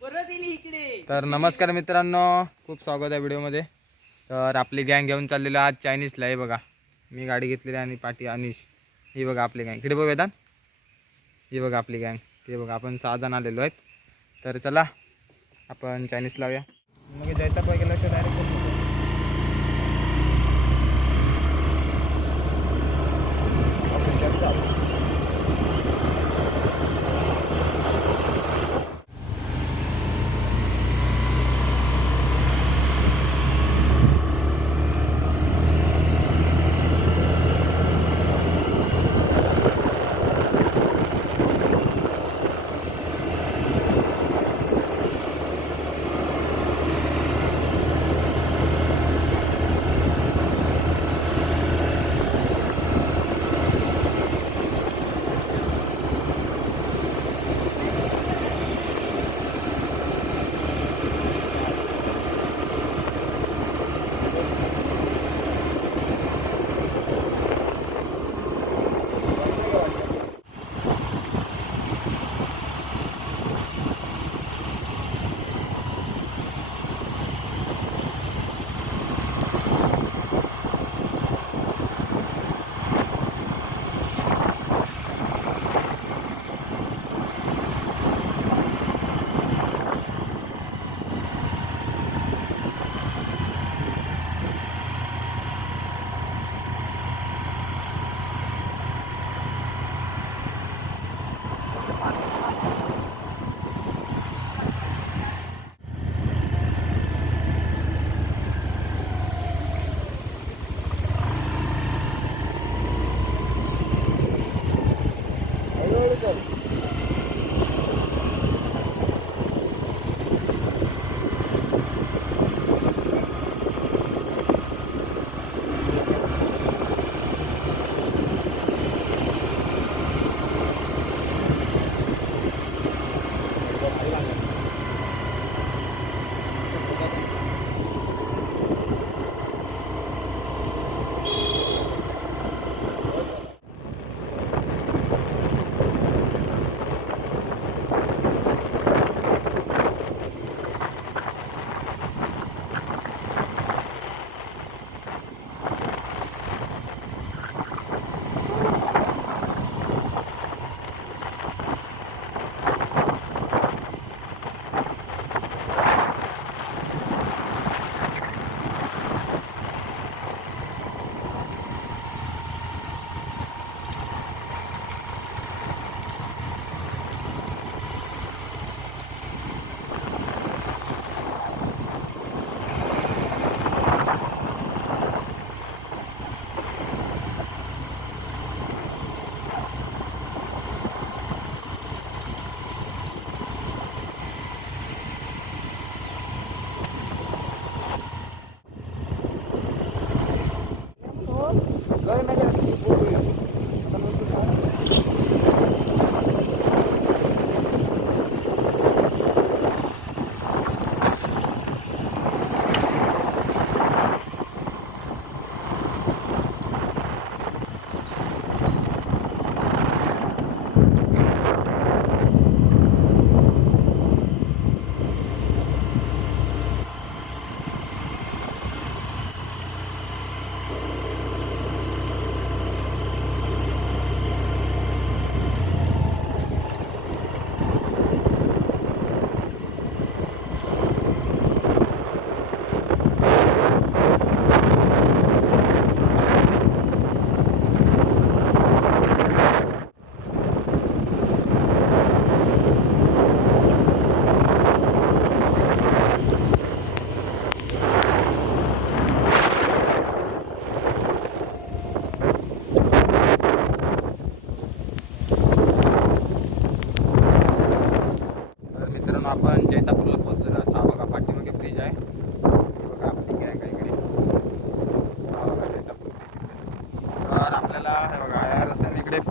तर नमस्कार मित्रांनो खूप स्वागत आहे व्हिडिओमध्ये. तर आपली गँग घेऊन चाललेलो आज चायनीजला आहे बघा. मी गाडी घेतलेली आहे आणि पाठी अनिश. ही बघा आपली गँग इकडे बघ वेदान ही बघा आपली गँग हे बघा आपण सहा जण आलेलो आहेत. तर चला आपण चायनीज लावूया मग जायचा पाहिजे गेला डायरेक्ट तर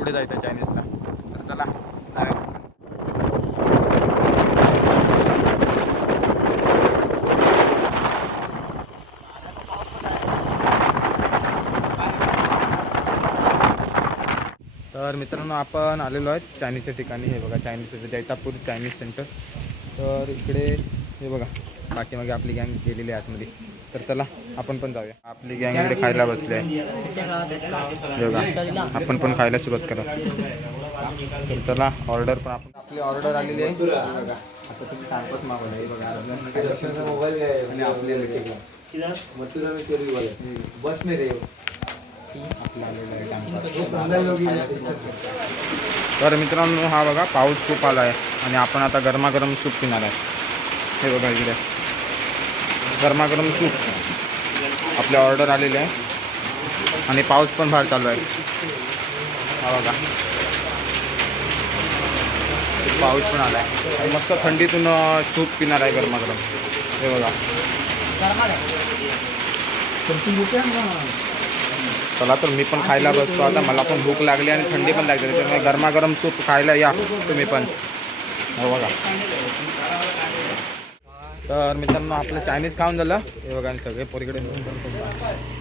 पुढे जायचं चायनीजला तर चला. तर मित्रांनो आपण आलेलो आहे चायनीजच्या ठिकाणी. हे बघा चायनीज जैतापूर चायनीज सेंटर तर इकडे हे बघा पाठीमागे आपली गँग गेलेली आहे आतमध्ये. तर चला आपण पण जाऊया. आपली गँग इकडे खायला बसली. आहे आपण पण खायला सुरुवात करा. तर चला ऑर्डर पण आपण आपली ऑर्डर आलेली आहे. बघा. आता तुम्ही सांगतोच मागवलं बघा मोबाईल आणि आपले बस में रे तर मित्रांनो हा बघा पाऊस खूप आला आहे आणि आपण आता गरमागरम सूप पिणार आहे. हे बघा इकडे. गरमागरम सूप आपली ऑर्डर आलेली आहे. आणि पाऊस पण फार चालू आहे. हा बघा. पाऊस पण आला आहे मस्त थंडीतून सूप पिणार आहे गरमागरम. हे बघा. चला तर मी पण खायला बसतो आता. मला पण भूक लागली आणि थंडी पण लागली. त्याच्यामुळे गरमागरम सूप खायला या तुम्ही पण. हो बघा. तर मित्रांनो आपलं चायनीज खाऊन झालं. हे बघा आणि सगळे पोरीकडे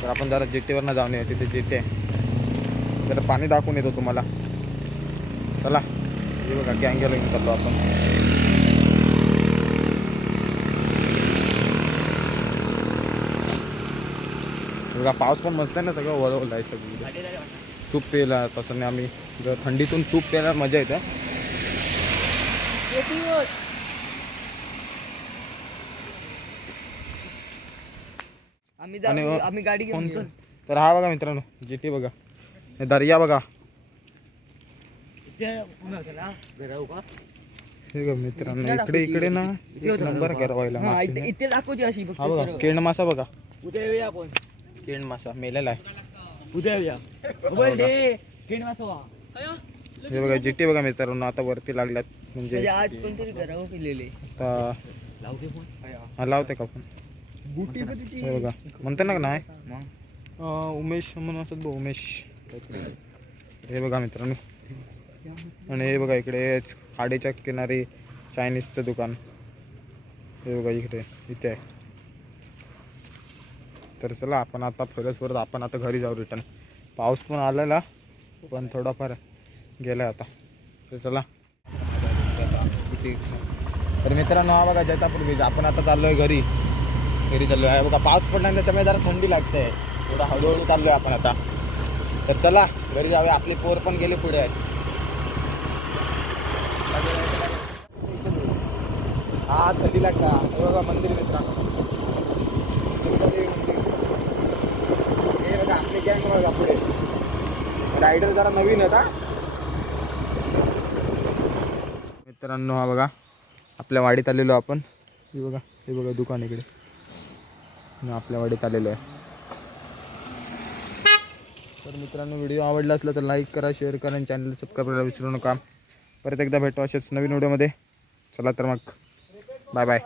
तर आपण जरा जेटीवरनं जाऊन येऊ तिथे जेटी आहे. जरा पाणी दाखवून येतो तुम्हाला. चला. हे बघा गँगेला घेऊन चाललो आपण. बघा पाऊस पण मस्त आहे ना सगळं वळवलं आहे सगळं. सूप प्यायला तसं नाही आम्ही थंडीतून सूप प्यायला मजा येते. आम्ही आणि जाऊ- व- आम्ही गाडी घेऊन येऊ. तर हा बघा मित्रांनो जी टी बघा. हे दर्या बघा. हे बघा मित्रांनो इकडे इकडे ना एक नंबर गरवायला हा, मासे इथे नाही. इथे दाखवते अशी हा बघा. केंड मासा बघा. उद्या येऊया आपण. केंड मासा मेलेला आहे. उद्या येऊया. किण मासवा हे बघा जी टी बघा मित्रांनो आता वरती लागल्यात. म्हणजे म्हणजे आज कोणतरी घरावर पिलेले आता लावते फोन? हा लावते का पण बुटी हे बघा. म्हणते ना का नाही? अं, उमेश म्हणून असत बघ उमेश. हे बघा मित्रांनो. आणि हे बघा इकडे खाडीच्या किनारी चायनीजचं दुकान. हे बघा इकडे इथे आहे. तर चला आपण आता फिरत फिरत आपण आता घरी जाऊ रिटर्न पाऊस पण आलेला पण थोडाफार गेला आता. तर चला. तर मित्रांनो हा बघा जैतापूर बीच आपण आता चाललोय घरी. घरी चाललो आहे बघा पाऊस पडला नाही त्याच्यामुळे जरा थंडी लागते. थोडा हळूहळू चाललोय आपण आता. तर चला घरी जाऊया. आपले पोर पण गेले पुढे. आहेत हा थंडी लागता. हे बघा मंदिर मित्रांनो. हे बघा आपली गँग बघा पुढे. रायडर जरा नवीन होता मित्रांनो हा बघा आपल्या वाडीत आलेलो आपण. हे बघा हे बघा दुकान इकडे. आपल्या वाडीत आलेलो आहे. तर मित्रांनो व्हिडिओ आवडला असला तर लाईक करा शेअर करा आणि चॅनल सबस्क्राईब करायला विसरू नका. परत एकदा भेटू असेच नवीन व्हिडिओमध्ये चला तर मग. Bye bye